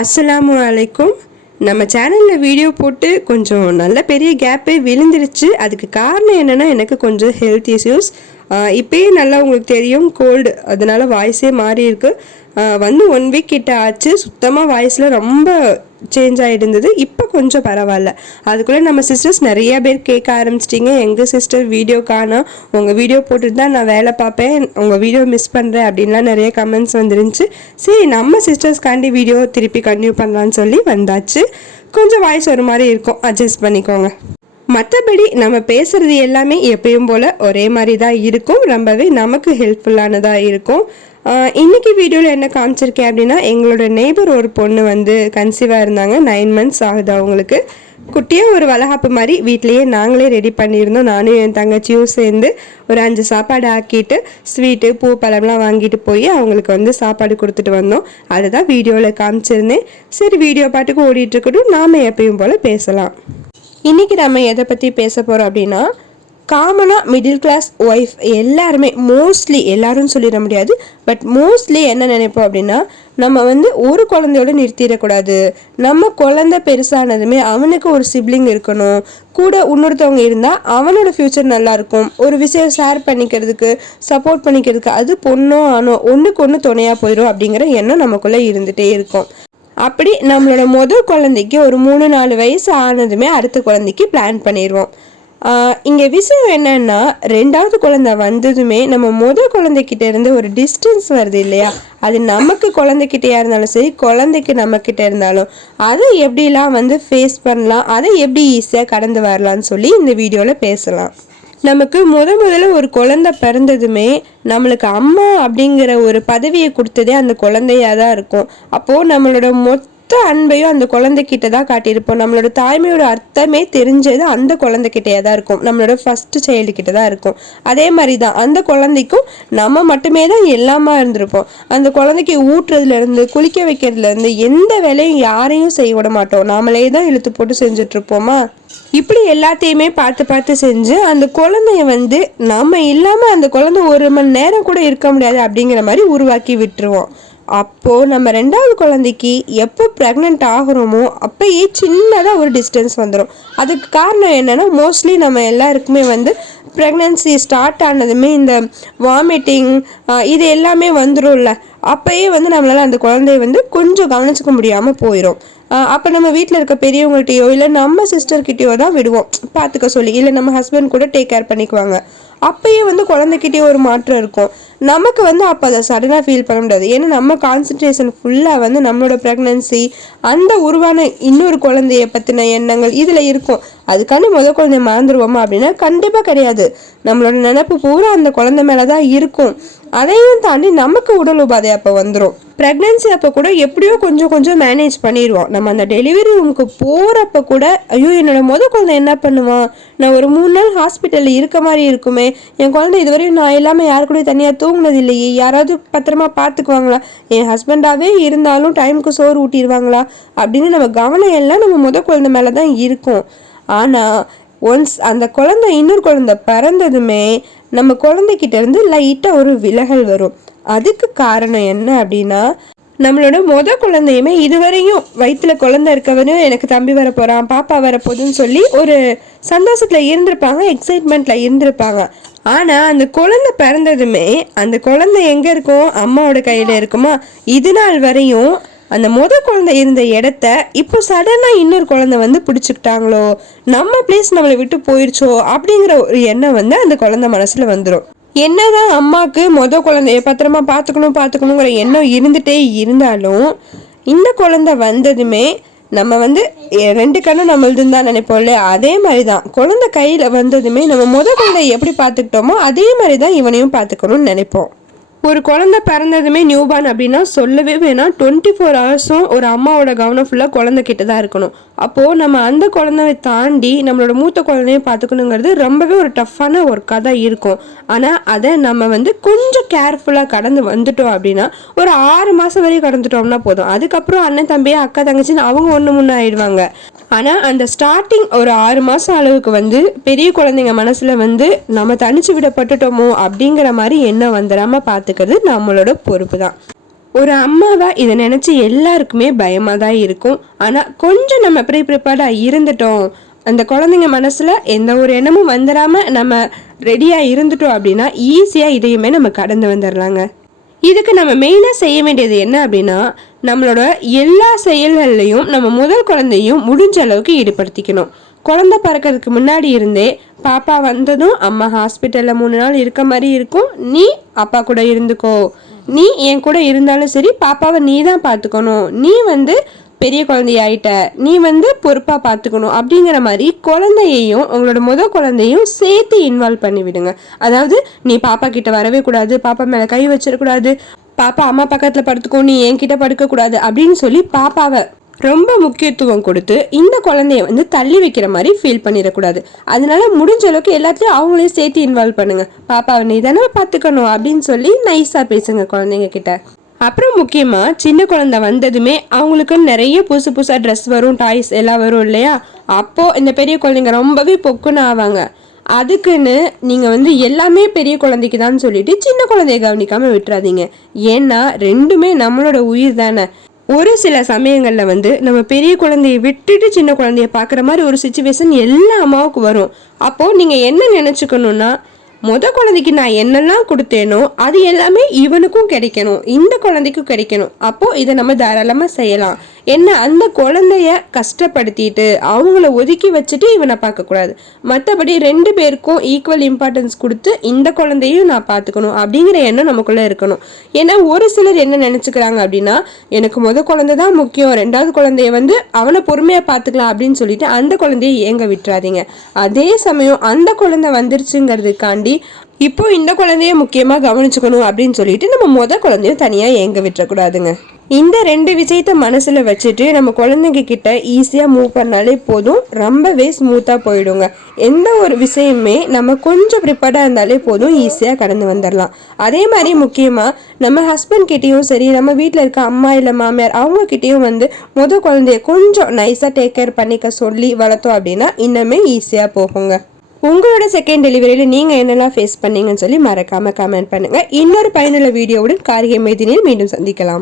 அஸ்ஸலாமு அலைக்கும் நம்ம சேனலில் வீடியோ போட்டு கொஞ்சம் நல்ல பெரிய கேப்பே விழுந்துருச்சு. அதுக்கு காரணம் என்னென்னா எனக்கு கொஞ்சம் ஹெல்த் இஷ்யூஸ் இப்போயே நல்லா உங்களுக்கு தெரியும் கோல்டு அதனால வாய்ஸே மாறி இருக்கு. வந்து ஒன் வீக் கிட்ட ஆச்சு. சுத்தமாக வாய்ஸில் ரொம்ப சேஞ்ச் ஆகிருந்தது இப்போ கொஞ்சம் பரவாயில்ல. அதுக்குள்ளே நம்ம சிஸ்டர்ஸ் நிறைய பேர் கேட்க ஆரம்பிச்சிட்டிங்க. எங்கள் சிஸ்டர் வீடியோ காணும். உங்கள் வீடியோ போட்டுட்டு தான் நான் வேலை பார்ப்பேன். உங்கள் வீடியோ மிஸ் பண்ணுறேன் அப்படின்லாம் நிறைய கமெண்ட்ஸ் வந்துருந்துச்சு. சரி நம்ம சிஸ்டர்ஸ்காண்டி வீடியோ திருப்பி கண்டினியூ பண்ணலான்னு சொல்லி வந்தாச்சு. கொஞ்சம் வாய்ஸ் ஒரு மாதிரி இருக்கும். அட்ஜஸ்ட் பண்ணிக்கோங்க. மற்றபடி நம்ம பேசுறது எல்லாமே எப்பயும் போல் ஒரே மாதிரி தான் இருக்கும். ரொம்பவே நமக்கு ஹெல்ப்ஃபுல்லானதாக இருக்கும். இன்னைக்கு வீடியோவில் என்ன காமிச்சிருக்கேன் அப்படின்னா எங்களோட நெய்பர் ஒரு பொண்ணு வந்து கன்சீவாக இருந்தாங்க. நைன் மந்த்ஸ் ஆகுது அவங்களுக்கு. குட்டியாக ஒரு வளகாப்பு மாதிரி வீட்லேயே நாங்களே ரெடி பண்ணியிருந்தோம். நானும் என் தங்கச்சியும் சேர்ந்து ஒரு அஞ்சு சாப்பாடு ஆக்கிட்டு ஸ்வீட்டு பூ பழம்லாம் வாங்கிட்டு போய் அவங்களுக்கு வந்து சாப்பாடு கொடுத்துட்டு வந்தோம். அதை தான் வீடியோவில் காமிச்சிருந்தேன். சரி வீடியோ பாட்டுக்கு ஓடிட்டுருக்கட்டும் நாம் எப்பயும் போல் பேசலாம். இன்னைக்கு நம்ம எதை பற்றி பேச போகிறோம் அப்படின்னா காமனாக மிடில் கிளாஸ் ஒய்ஃப் எல்லாருமே மோஸ்ட்லி எல்லாரும் சொல்லிட முடியாது பட் மோஸ்ட்லி என்ன நினைப்போம் அப்படின்னா நம்ம வந்து ஒரு குழந்தையோட நிறுத்திடக்கூடாது. நம்ம குழந்த பெருசானதுமே அவனுக்கு ஒரு சிப்ளிங் இருக்கணும். கூட இன்னொருத்தவங்க இருந்தால் அவனோட ஃப்யூச்சர் நல்லாயிருக்கும் ஒரு விஷயம் ஷேர் பண்ணிக்கிறதுக்கு சப்போர்ட் பண்ணிக்கிறதுக்கு அது பொண்ணோ ஆணோ ஒன்றுக்கு ஒன்று துணையாக போயிடும் அப்படிங்கிற எண்ணம் நமக்குள்ளே இருந்துகிட்டே இருக்கும். அப்படி நம்மளோட முதல் குழந்தைக்கு ஒரு மூணு நாலு வயசு ஆனதுமே அடுத்த குழந்தைக்கு பிளான் பண்ணிடுவோம் இங்கே விஷயம் என்னன்னா ரெண்டாவது குழந்தை வந்ததுமே நம்ம முதல் குழந்தைகிட்ட இருந்து ஒரு டிஸ்டன்ஸ் வருது இல்லையா? அது நமக்கு குழந்தைகிட்டயா இருந்தாலும் சரி குழந்தைக்கு நம்மக்கிட்ட இருந்தாலும். அதை எப்படிலாம் வந்து ஃபேஸ் பண்ணலாம் அதை எப்படி ஈஸியாக கடந்து வரலாம்னு சொல்லி இந்த வீடியோவில் பேசலாம். நமக்கு முத முதல்ல ஒரு குழந்தை பிறந்ததுமே நம்மளுக்கு அம்மா அப்படிங்கிற ஒரு பதவியை கொடுத்ததே அந்த குழந்தையாக தான் இருக்கும். அப்போது நம்மளோட மொத்த அன்பையும் அந்த குழந்தைகிட்ட தான் காட்டியிருப்போம். நம்மளோட தாய்மையோட அர்த்தமே தெரிஞ்சது அந்த குழந்தைகிட்டயே தான் இருக்கும். நம்மளோட ஃபஸ்ட்டு சைல்டு கிட்ட தான் இருக்கும். அதே மாதிரி தான் அந்த குழந்தைக்கும் நம்ம மட்டுமே தான் எல்லாமா இருந்திருப்போம். அந்த குழந்தைக்கு ஊட்டுறதுலேருந்து குளிக்க வைக்கிறதுலேருந்து எந்த வேலையும் யாரையும் செய்ய விட மாட்டோம். நாமளே தான் இழுத்து போட்டு செஞ்சுட்ருப்போமா இப்படி எல்லாத்தையுமே பார்த்து பார்த்து செஞ்சு அந்த குழந்தைய வந்து நம்ம இல்லாமல் அந்த குழந்தை ஒரு மணி நேரம் கூட இருக்க முடியாது அப்படிங்கிற மாதிரி உருவாக்கி விட்டுருவோம். அப்போது நம்ம ரெண்டாவது குழந்தைக்கு எப்போ ப்ரெக்னென்ட் ஆகிறோமோ அப்போயே சின்னதாக ஒரு டிஸ்டன்ஸ் வந்துடும் அதுக்கு காரணம் என்னென்னா மோஸ்ட்லி நம்ம எல்லாருக்குமே வந்து ப்ரெக்னென்சி ஸ்டார்ட் ஆனதுமே இந்த வாமிட்டிங் இது எல்லாமே வந்துடும்ல அப்போயே வந்து நம்மளால் அந்த குழந்தைய வந்து கொஞ்சம் கவனிச்சுக்க முடியாமல் போயிடும் அப்போ நம்ம வீட்டில் இருக்க பெரியவங்கள்ட்டையோ இல்லை நம்ம சிஸ்டர்கிட்டயோ தான் விடுவோம். பார்த்துக்க சொல்லி. இல்லை நம்ம ஹஸ்பண்ட் கூட டேக் கேர் பண்ணிக்குவாங்க. அப்பயே வந்து குழந்தைகிட்டயே ஒரு மாற்றம் இருக்கும். நமக்கு வந்து அப்போ அதை சடனாக ஃபீல் பண்ண முடியாது. ஏன்னா நம்ம கான்சன்ட்ரேஷன் ஃபுல்லாக வந்து நம்மளோட ப்ரெக்னன்சி அந்த உருவான இன்னொரு குழந்தைய பற்றின எண்ணங்கள் இதில் இருக்கும். அதுக்காண்டி முத குழந்தைய மறந்துடுவோமா அப்படின்னா கண்டிப்பாக கிடையாது. நம்மளோட நினப்பு பூரா அந்த குழந்தை மேலே தான் இருக்கும். அதையும் தாண்டி நமக்கு உடல் உபாதை அப்போ வந்துடும் ப்ரெக்னன்சி அப்போ கூட எப்படியோ கொஞ்சம் கொஞ்சம் மேனேஜ் பண்ணிடுவோம். நம்ம அந்த டெலிவரி ரூமுக்கு போகிறப்ப கூட ஐயோ என்னோட முத குழந்தை என்ன பண்ணுவான் நான் ஒரு மூணு நாள் ஹாஸ்பிட்டலில் இருக்க மாதிரி இருக்குமே. என் குழந்தை இதுவரையும் நான் இல்லாமல் யாரு கூட தனியாக தூங்கினதில்லையே. யாராவது பத்திரமா பார்த்துக்குவாங்களா? என் ஹஸ்பண்டாகவே இருந்தாலும் டைமுக்கு சோறு ஊட்டிடுவாங்களா? அப்படின்னு நம்ம கவனம் எல்லாம் நம்ம முத குழந்தை மேலே தான் இருக்கும். ஆனால் ஒன்ஸ் அந்த குழந்தை இன்னொரு குழந்தை பிறந்ததுமே நம்ம குழந்தைகிட்ட இருந்து லைட்டாக ஒரு விலகல் வரும். அதுக்கு காரணம் என்ன அப்படின்னா நம்மளோட மொத குழந்தையுமே இதுவரையும் வயிற்றுல குழந்தை இருக்கவனும் எனக்கு தம்பி வர போகிறான் பாப்பா வர போகுதுன்னு சொல்லி ஒரு சந்தோஷத்தில் இருந்திருப்பாங்க எக்ஸைட்மெண்ட்டில் இருந்திருப்பாங்க. ஆனால் அந்த குழந்தை பிறந்ததுமே அந்த குழந்தை எங்கே இருக்கும் அம்மாவோட கையில் இருக்குமா இது நாள் வரையும் அந்த முத குழந்தை இருந்த இடத்த இப்போ சடனாக இன்னொரு குழந்தை வந்து பிடிச்சிக்கிட்டாங்களோ நம்ம பிளேஸ் நம்மளை விட்டு போயிடுச்சோ அப்படிங்கிற ஒரு எண்ணம் வந்து அந்த குழந்தை மனசில் வந்துடும் என்னதான் அம்மாவுக்கு முத குழந்தைய பத்திரமா பார்த்துக்கணும் பார்த்துக்கணுங்கிற எண்ணம் இருந்துகிட்டே இருந்தாலும் இந்த குழந்தை வந்ததுமே நம்ம வந்து ரெண்டு கண்ணும் நம்மளுதுன்னு தான் நினைப்போம்ல அதே மாதிரி தான் குழந்தை கையில் வந்ததுமே நம்ம முத குழந்தைய எப்படி பார்த்துக்கிட்டோமோ அதே மாதிரி தான் இவனையும் பார்த்துக்கணும்னு நினைப்போம். ஒரு குழந்தை பிறந்ததுமே நியூபார்ன் அப்படின்னா சொல்லவே வேணாம். டுவெண்ட்டி ஃபோர் ஹவர்ஸும் ஒரு அம்மாவோட கவனம் ஃபுல்லாக குழந்தைகிட்ட தான் இருக்கணும். அப்போது நம்ம அந்த குழந்தைய தாண்டி நம்மளோட மூத்த குழந்தைய பார்த்துக்கணுங்கிறது ரொம்பவே ஒரு டஃப்பான ஒர்க்காக தான் இருக்கும். ஆனால் அதை நம்ம வந்து கொஞ்சம் கேர்ஃபுல்லாக கடந்து வந்துட்டோம் அப்படின்னா ஒரு ஆறு மாதம் வரையும் கடந்துட்டோம்னா போதும். அதுக்கப்புறம் அண்ணன் தம்பி அக்கா தங்கச்சின்னு அவங்க ஒன்று முன்னே ஆயிடுவாங்க ஆனால் அந்த ஸ்டார்டிங் ஒரு ஆறு மாதம் அளவுக்கு வந்து பெரிய குழந்தைங்க மனசில் வந்து நம்ம தனிச்சு விடப்பட்டுட்டோமோ அப்படிங்கிற மாதிரி எண்ணம் வந்துடாமல் பார்த்துக்கிறது நம்மளோட பொறுப்பு தான் ஒரு அம்மாவா இதை நினச்சி எல்லாருக்குமே பயமா தான் இருக்கும். ஆனால் கொஞ்சம் நம்ம ப்ரீ ப்ரிப்பேர்டாக இருந்துட்டோம். அந்த குழந்தைங்க மனசுல எந்த ஒரு எண்ணமும் வந்துடாம நம்ம ரெடியாக இருந்துட்டோம் அப்படின்னா ஈஸியாக இதையுமே நம்ம கடந்து வந்துடலாங்க இதுக்கு நம்ம மெயினாக செய்ய வேண்டியது என்ன அப்படின்னா நம்மளோட எல்லா செயல்கள்லையும் நம்ம முதல் குழந்தையும் முடிஞ்ச அளவுக்கு ஈடுபடுத்திக்கணும். குழந்தை பிறக்கிறதுக்கு முன்னாடி இருந்தே பாப்பா வந்ததும் அம்மா ஹாஸ்பிட்டலில் மூணு நாள் இருக்க மாதிரி இருக்கும். நீ அப்பா கூட இருந்துக்கோ. நீ என் கூட இருந்தாலும் சரி பாப்பாவை நீ தான் பார்த்துக்கணும். நீ வந்து பெரிய குழந்தையாயிட்ட. நீ வந்து பொறுப்பாக பார்த்துக்கணும். அப்படிங்கிற மாதிரி குழந்தையையும் உங்களோட முத குழந்தையும் சேர்த்து இன்வால்வ் பண்ணி விடுங்க. அதாவது நீ பாப்பா கிட்ட வரவே கூடாது. பாப்பா மேலே கை வச்சிடக்கூடாது பாப்பா அம்மா பக்கத்தில் படுத்துக்கோ. நீ என்கிட்ட படுக்கக்கூடாது. அப்படின்னு சொல்லி பாப்பாவை ரொம்ப முக்கியத்துவம் கொடுத்து இந்த குழந்தைய வந்து தள்ளி வைக்கிற மாதிரி ஃபீல் பண்ணிடக்கூடாது. அதனால முடிஞ்ச அளவுக்கு எல்லாத்தையும் அவங்களையும் சேர்த்து இன்வால்வ் பண்ணுங்க. பாப்பாவை நீ தானே பார்த்துக்கணும் அப்படின்னு சொல்லி நைஸாக பேசுங்க குழந்தைங்க கிட்ட. அப்புறம் முக்கியமாக சின்ன குழந்தை வந்ததுமே அவங்களுக்கு நிறைய புதுசு புதுசாக ட்ரெஸ் வரும் டாய்ஸ் எல்லாம் வரும் இல்லையா? அப்போது இந்த பெரிய குழந்தைங்க ரொம்பவே பொக்குன்னு ஆவாங்க. அதுக்குன்னு நீங்கள் வந்து எல்லாமே பெரிய குழந்தைக்கு தான் சொல்லிட்டு சின்ன குழந்தைய கவனிக்காமல் விட்டுறாதீங்க. ஏன்னா ரெண்டுமே நம்மளோட உயிர் தானே. ஒரு சில சமயங்களில் வந்து நம்ம பெரிய குழந்தைய விட்டுட்டு சின்ன குழந்தைய பார்க்குற மாதிரி ஒரு சுச்சுவேஷன் எல்லா அம்மாவுக்கு வரும். அப்போது நீங்கள் என்ன நினச்சிக்கணுன்னா முத குழந்தைக்கு நான் என்னெல்லாம் கொடுத்தேனோ அது எல்லாமே இவனுக்கும் கிடைக்கணும் இந்த குழந்தைக்கும் கிடைக்கணும். அப்போது இதை நம்ம தாராளமாக செய்யலாம். என்ன அந்த குழந்தைய கஷ்டப்படுத்திட்டு அவங்கள ஒதுக்கி வச்சுட்டு இவனை பார்க்கக்கூடாது. மற்றபடி ரெண்டு பேருக்கும் ஈக்குவல் இம்பார்ட்டன்ஸ் கொடுத்து இந்த குழந்தையும் நான் பார்த்துக்கணும் அப்படிங்கிற எண்ணம் நமக்குள்ளே இருக்கணும். ஏன்னா ஒரு சிலர் என்ன நினச்சிக்கிறாங்க அப்படின்னா எனக்கு முதல் குழந்தை தான் முக்கியம் ரெண்டாவது குழந்தைய வந்து அவனை பொறுமையாக பார்த்துக்கலாம் அப்படின்னு சொல்லிட்டு அந்த குழந்தைய ஏங்க விட்டுறாதீங்க. அதே சமயம் அந்த குழந்தை வந்துருச்சுங்கிறதுக்காண்டி இப்போ இந்த குழந்தைய முக்கியமாக கவனிச்சுக்கணும் அப்படின்னு சொல்லிட்டு நம்ம மொதல் குழந்தையும் தனியாக ஏங்க விட்டுறக்கூடாதுங்க. இந்த ரெண்டு விஷயத்த மனசில் வச்சுட்டு நம்ம குழந்தைங்க கிட்ட ஈஸியாக மூவ் பண்ணாலே போதும். ரொம்பவே ஸ்மூத்தாக போயிடுங்க. எந்த ஒரு விஷயமே நம்ம கொஞ்சம் ப்ரிப்பேர்டாக இருந்தாலே போதும். ஈஸியாக கடந்து வந்துடலாம் அதே மாதிரி முக்கியமாக நம்ம ஹஸ்பண்ட் கிட்டேயும் சரி நம்ம வீட்டில் இருக்க அம்மா இல்லை மாமியார் அவங்கக்கிட்டேயும் வந்து முத குழந்தைய கொஞ்சம் நைஸாக டேக் கேர் பண்ணிக்க சொல்லி வளர்த்தோம் அப்படின்னா இன்னுமே ஈஸியாக போகுங்க. உங்களோட செகண்ட் டெலிவரியில் நீங்கள் என்னெல்லாம் ஃபேஸ் பண்ணீங்கன்னு சொல்லி மறக்காமல் கமெண்ட் பண்ணுங்கள் இன்னொரு பயனுள்ள வீடியோவுடன் காரிகை மைதினியில் மீண்டும் சந்திக்கலாம்.